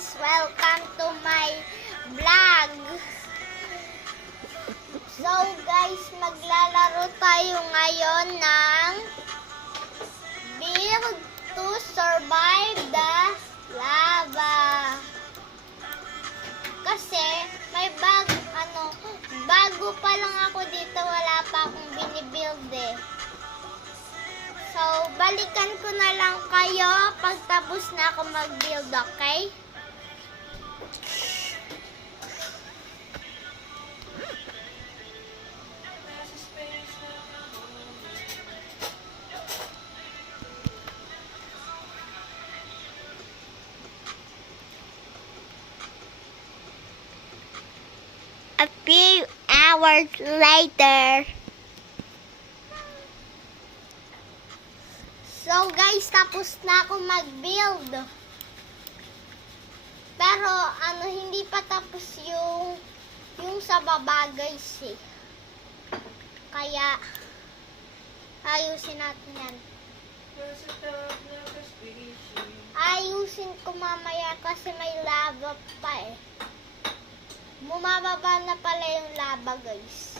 guys! Welcome to my vlog! So guys, maglalaro tayo ngayon ng Build to Survive the Lava. Kasi may bago pa lang ako dito, wala pa akong binibuild eh. So, balikan ko na lang kayo pag tapos na ako mag-build, okay? A few hours later. So guys, tapos na ako mag-build. Pero hindi pa tapos yung sa baba guys eh. Kaya ayusin natin yan. Ayusin ko mamaya kasi may lava pa eh. Bumababa na pala yung lava guys.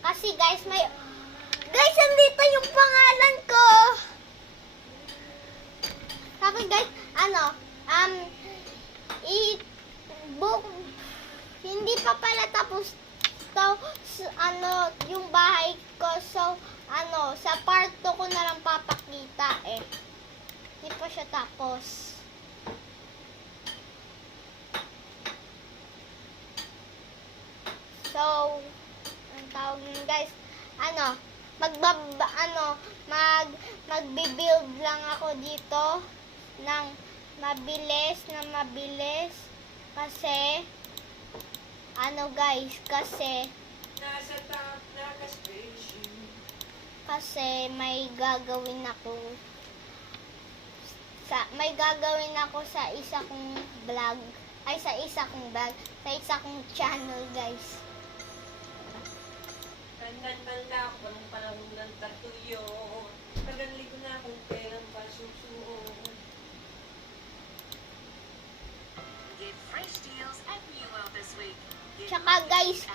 Kasi guys, guys, andito yung pangalan ko. Tapos guys, hindi pa pala tapos yung bahay ko. So, sa part 2 ko na lang papakita eh. Hindi pa siya tapos. So, ang tawag nun guys, magbi-build lang ako dito ng mabilis kasi guys, kasi may gagawin ako sa isa kong vlog, sa isa kong channel guys. Tanda ako ng panahon ng tatuyo. Tagali ko na kung kailan pa susunod. Get fresh deals at Newell this week. Tsaka guys,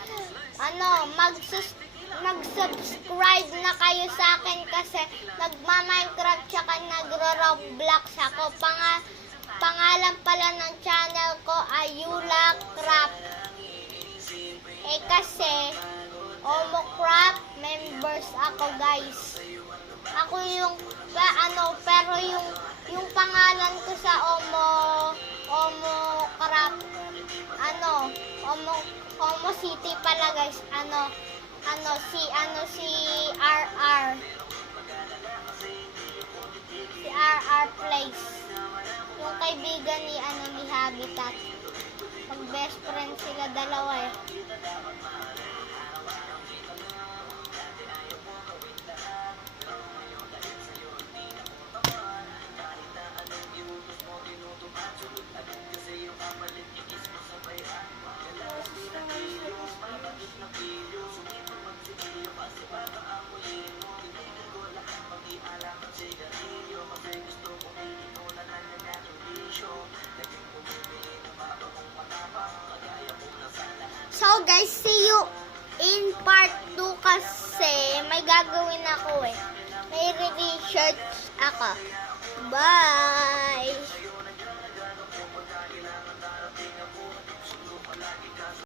mag-subscribe na kayo sa akin kasi nagma-Minecraft tsaka nagro-Roblox ako. Pangalan pala ng channel ko ay Yula Craft. Kasi Omocraft members ako guys. Ako pero yung pangalan ko sa Omocraft Omo City pala guys. Si RR. Si RR Place. Yung kaibigan ni Habitat. Mag best friend sila dalawa eh. So guys, see you in part 2 kasi may gagawin ako eh. May research ako. Bye!